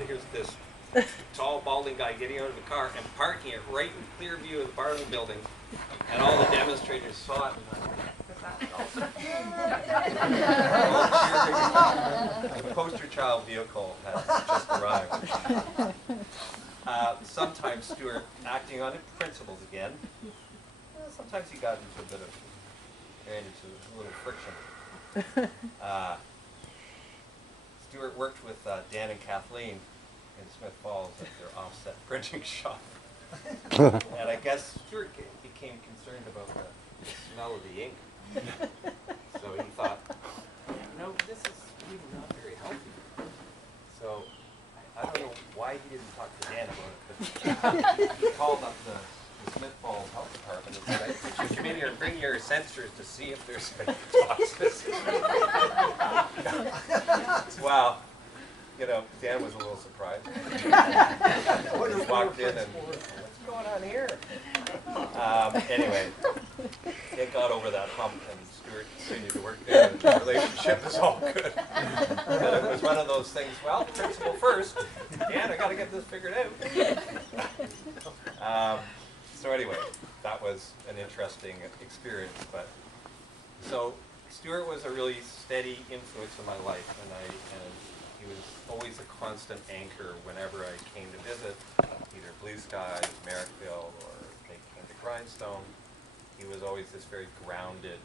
here's this tall, balding guy getting out of the car and parking it right in clear view of the Barlow building, and all the demonstrators saw it. The poster child vehicle had just arrived. Sometimes Stuart, acting on principles again, sometimes he got into a little friction. Stuart worked with Dan and Kathleen in Smith Falls at their offset printing shop. And I guess Stuart became concerned about the smell of the ink. So he thought, this is really not very healthy. So I don't know why he didn't talk to Dan about it, but he called up the Smith Falls Health Department and said, "I should come in here and bring your sensors to see if there's any toxicity." Wow. Dan was a little surprised. He walked in and, what's going on here? Anyway, it got over that hump, and Stuart continued to work there, and the relationship was all good. But it was one of those things, well, principle first. Dan, I got to get this figured out. So anyway, that was an interesting experience. So Stuart was a really steady influence in my life, and he was always a constant anchor whenever I came to visit, either Blue Skies, Merrickville, or they came to Grindstone. He was always this very grounded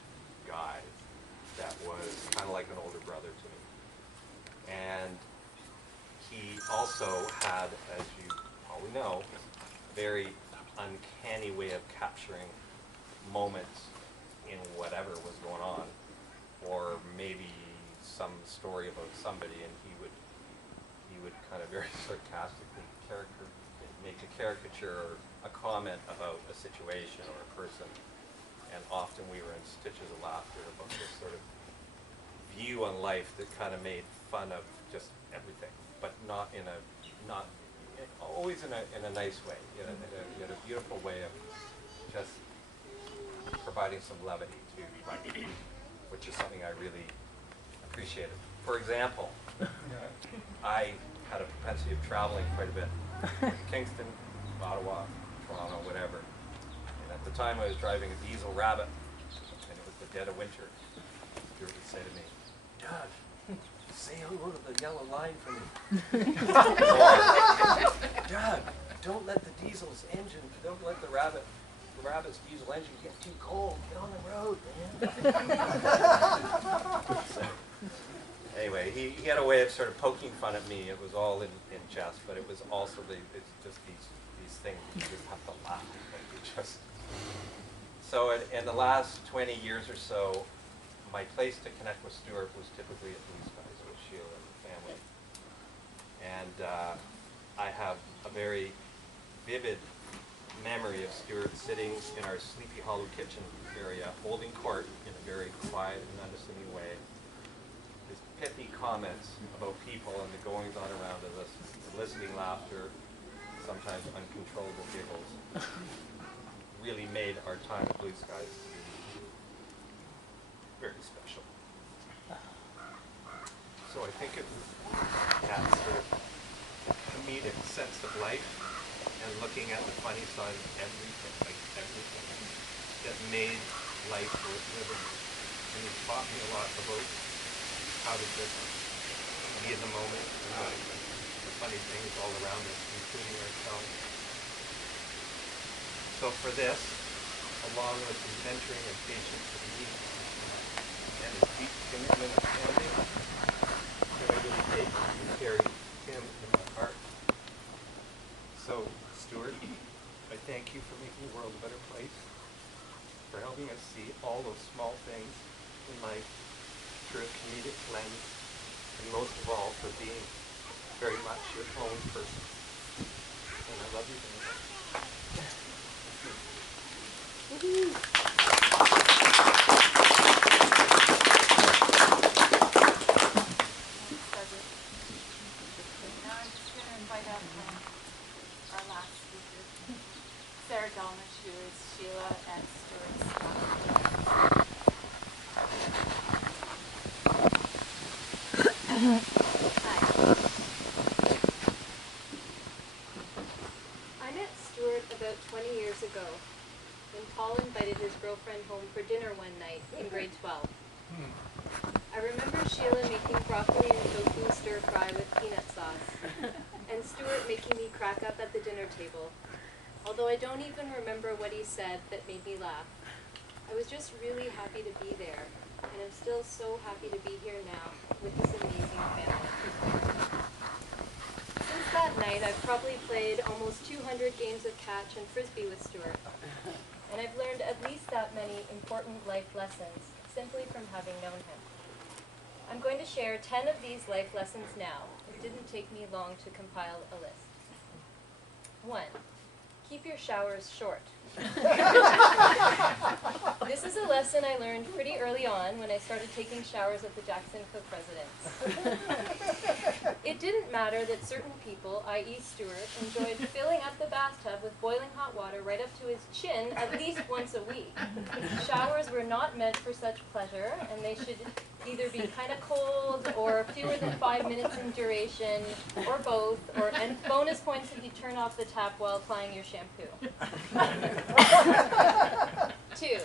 guy that was kind of like an older brother to me. And he also had, as you probably know, a very uncanny way of capturing moments in whatever was going on, or maybe some story about somebody, and he would kind of very sarcastically make a caricature or a comment about a situation or a person, and often we were in stitches of laughter about this sort of view on life that kind of made fun of just everything, but not always in a nice way. He had a beautiful way of just providing some levity to life, which is something I really appreciated. For example, I had a propensity of traveling quite a bit. Kingston, Ottawa, Toronto, whatever. And at the time I was driving a diesel Rabbit, and it was the dead of winter. Stuart would say to me, "Doug, say hello to the yellow line for me." Or, "Doug, don't let the Rabbit's diesel engine get too cold. Get on the road, man." So, anyway, he had a way of sort of poking fun at me. It was all in jest, but it was also it's just these things you just have to laugh. So in the last 20 years or so, my place to connect with Stuart was typically at Blue Skies with Sheila and the family. And I have a very vivid memory of Stuart sitting in our Sleepy Hollow kitchen area, holding court in a very quiet and unassuming way. His pithy comments about people and the goings-on around us, eliciting laughter, sometimes uncontrollable giggles, really made our time at Blue Skies very special. So I think it was that sort of comedic sense of life and looking at the funny side of everything, that made life worth living. And it taught me a lot about how to just be in the moment and the funny things all around us, including ourselves. So for this, along with his mentoring and patience with me, and his deep commitment of family, that I really take to carry him in my heart. So, Stuart, I thank you for making the world a better place, for helping us see all those small things in life through a comedic lens, and most of all, for being very much your own person. And I love you very much. Who is Sheila and Stuart's Hi. pie with peanut sauce, and Stuart making me crack up at the dinner table, although I don't even remember what he said that made me laugh. I was just really happy to be there, and I'm still so happy to be here now with this amazing family. Since that night, I've probably played almost 200 games of catch and frisbee with Stuart, and I've learned at least that many important life lessons simply from having known him. I'm going to share 10 of these life lessons now. It didn't take me long to compile a list. 1. Keep your showers short. This is a lesson I learned pretty early on when I started taking showers at the Jackson Cook residence. It didn't matter that certain people, i.e. Stuart, enjoyed filling up the bathtub with boiling hot water right up to his chin at least once a week. Showers were not meant for such pleasure, and they should either be kind of cold or fewer than 5 minutes in duration, or both, and bonus points if you turn off the tap while applying your shampoo. 2.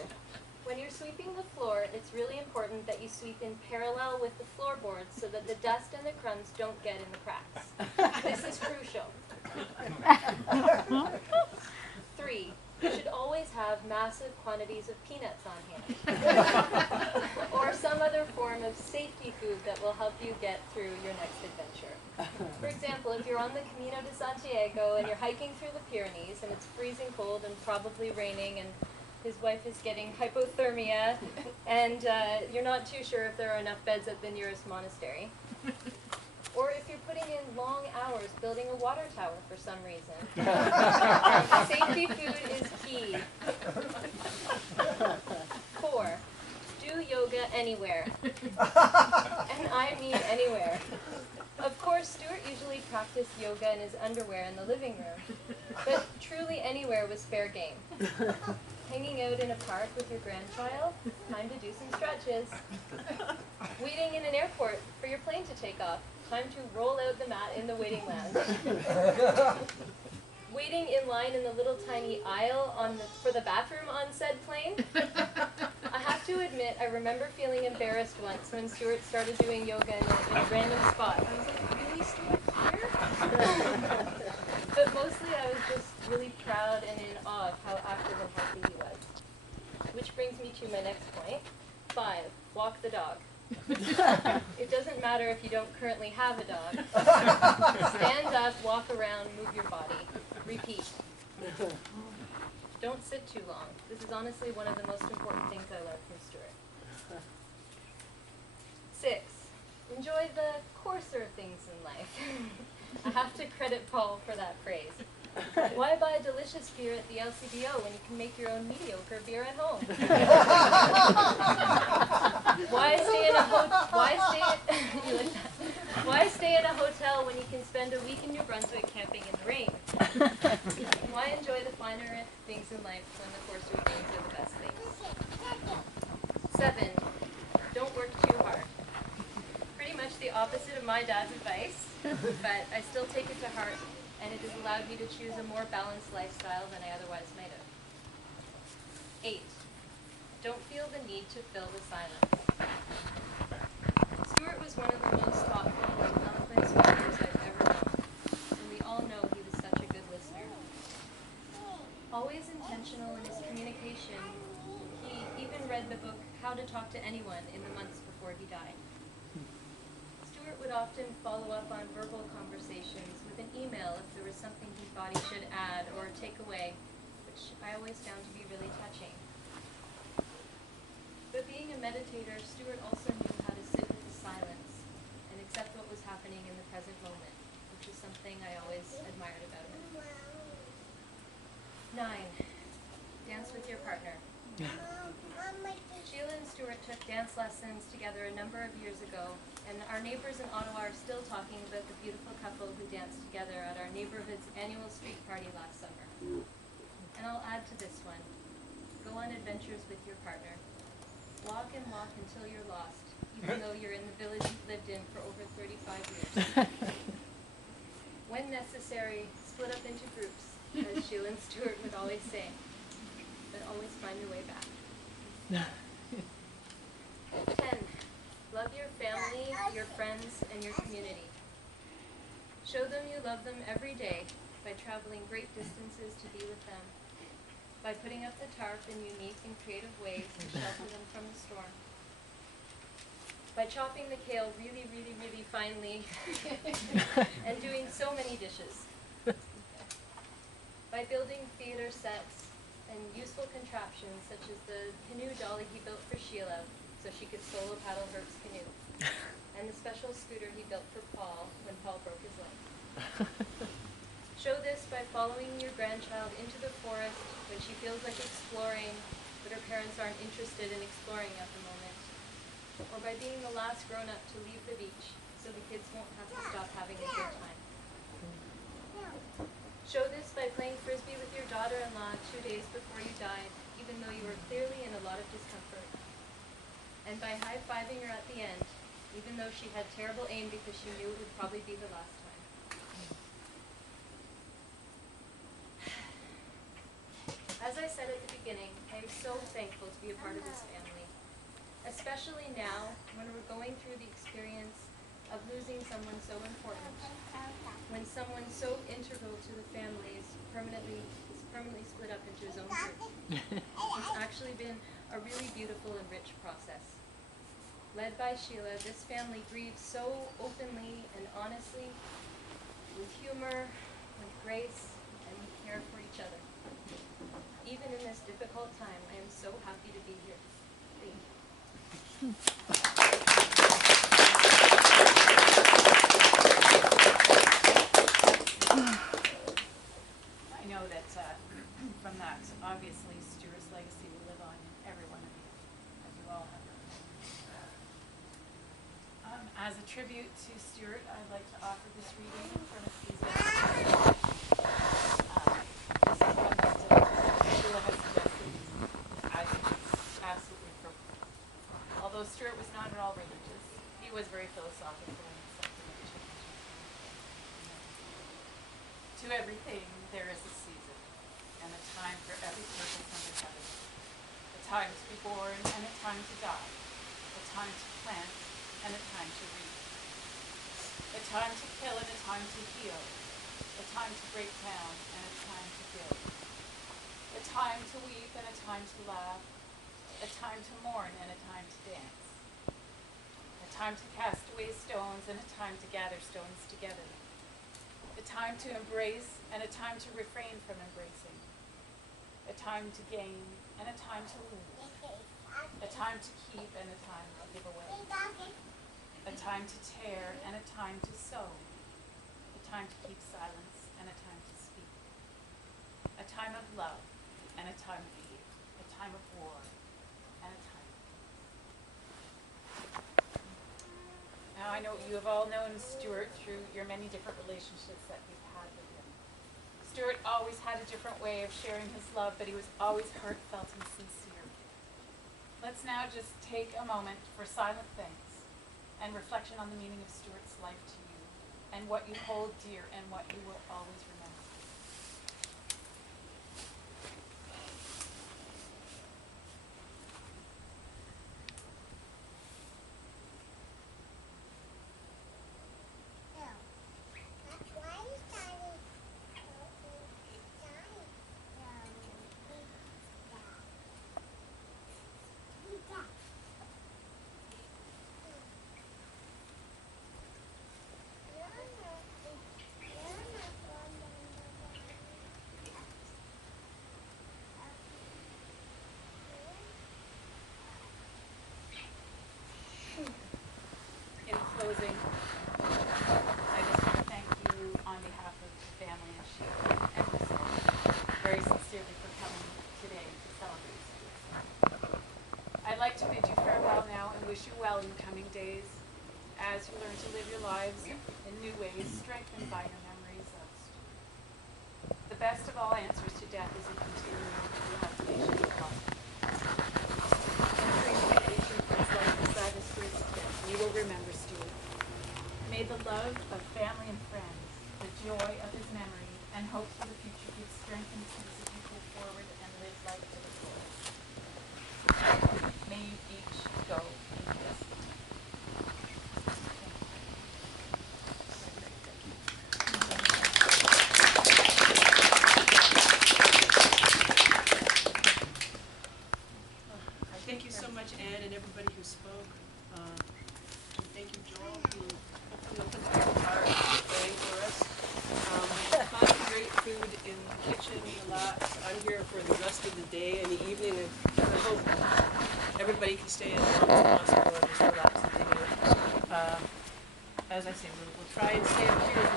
When you're sweeping the floor, it's really important that you sweep in parallel with the floorboards so that the dust and the crumbs don't get in the cracks. This is crucial. 3. You should always have massive quantities of peanuts on hand, or some other form of safety food that will help you get through your next adventure. For example, if you're on the Camino de Santiago and you're hiking through the Pyrenees and it's freezing cold and probably raining and his wife is getting hypothermia and you're not too sure if there are enough beds at the nearest monastery, or if you're putting in long hours building a water tower for some reason, safety food is key. 4. Do yoga anywhere. And I mean anywhere. Of course, Stuart usually practiced yoga in his underwear in the living room, but truly anywhere was fair game. Hanging out in a park with your grandchild, time to do some stretches. Waiting in an airport for your plane to take off, time to roll out the mat in the waiting lounge. Waiting in line in the little tiny aisle for the bathroom on said plane. I have to admit, I remember feeling embarrassed once when Stuart started doing yoga in a random spot. I was like, really, Stuart, here? But mostly I was just really proud and in awe of how active and healthy he was. Which brings me to my next point. 5. Walk the dog. It doesn't matter if you don't currently have a dog. Stand up, walk around, move your body. Repeat. Don't sit too long. This is honestly one of the most important things I learned from Stuart. 6. Enjoy the coarser things in life. I have to credit Paul for that phrase. Why buy a delicious beer at the LCBO when you can make your own mediocre beer at home? Why stay in a hotel when you can spend a week in New Brunswick camping in the rain? Why enjoy the finer things in life when the coarser things are the best things? 7. Don't work too hard. Pretty much the opposite of my dad's advice, but I still take it to heart, and it has allowed me to choose a more balanced lifestyle than I otherwise might have. 8. Don't feel the need to fill the silence. Stuart was one of the most thoughtful and eloquent speakers I've ever known, and we all know he was such a good listener. Always intentional in his communication, he even read the book How to Talk to Anyone in the months before he died. Stuart would often follow up on verbal conversations with an email if there was something he thought he should add or take away, which I always found to be really touching. But being a meditator, Stuart also knew how to sit with the silence and accept what was happening in the present moment, which is something I always admired about him. 9. Dance with your partner. Sheila and Stuart took dance lessons together a number of years ago, and our neighbors in Ottawa are still talking about the beautiful couple who danced together at our neighborhood's annual street party last summer. And I'll add to this one. Go on adventures with your partner. Walk and walk until you're lost, even though you're in the village you've lived in for over 35 years. When necessary, split up into groups, as Sheila and Stuart would always say, but always find your way back. 10. Love your family, your friends, and your community. Show them you love them every day by traveling great distances to be with them, by putting up the tarp in unique and creative ways to shelter them from the storm, by chopping the kale really, really, really finely and doing so many dishes, by building theater sets and useful contraptions such as the canoe dolly he built for Sheila so she could solo paddle Herc's canoe, and the special scooter he built for Paul when Paul broke his leg. Show this by following your grandchild into the forest when she feels like exploring, but her parents aren't interested in exploring at the moment, or by being the last grown-up to leave the beach so the kids won't have to stop having a good time. Show this by playing frisbee with your daughter-in-law 2 days before you died, even though you were clearly in a lot of discomfort. And by high-fiving her at the end, even though she had terrible aim because she knew it would probably be the last time. As I said at the beginning, I am so thankful to be a part of this family, especially now when we're going through the experience of losing someone so important, when someone so integral to the family is permanently split up into his own group. It's actually been a really beautiful and rich process. Led by Sheila, this family grieves so openly and honestly, with humor, with grace, and with care for each other. Even in this difficult time, I am so happy to be here. Thank you. I know that from that, obviously, Stuart's legacy will live on in every one of you, as you all have. As a tribute to Stuart, I'd like to offer this reading from Ecclesiastes. This is one that Sheila has suggested. I think it's absolutely appropriate. Although Stuart was not at all religious, he was very philosophical and something that changed. To everything there is a season, and a time for every purpose under heaven. A time to be born and a time to die. A time to plant and a time to reap. A time to kill and a time to heal. A time to break down and a time to build. A time to weep and a time to laugh. A time to mourn and a time to dance. A time to cast away stones and a time to gather stones together. A time to embrace and a time to refrain from embracing. A time to gain and a time to lose. A time to keep and a time to give away. A time to tear and a time to sow. A time to keep silence and a time to speak. A time of love and a time of hate. A time of war and a time of peace. Now I know you have all known Stuart through your many different relationships that you've had with him. Stuart always had a different way of sharing his love, but he was always heartfelt and sincere. Let's now just take a moment for silent thanks and reflection on the meaning of Stuart's life to you and what you hold dear and what you will always remember. In closing, I just want to thank you on behalf of the family and Sheila and myself very sincerely for coming today to celebrate Stuart. I'd like to bid you farewell now and wish you well in the coming days as you learn to live your lives in new ways, strengthened by your memories of Stuart. The best of all answers to death is a continuing rehabilitation of life. You will remember Stuart. May the love of family and friends, the joy of his memory, and hopes for the future give strength and peace as you go forward and live life to the fullest. May you each go in peace. Thank you. stay as long as possible and just relax and do it. As I say, we'll try and stay up here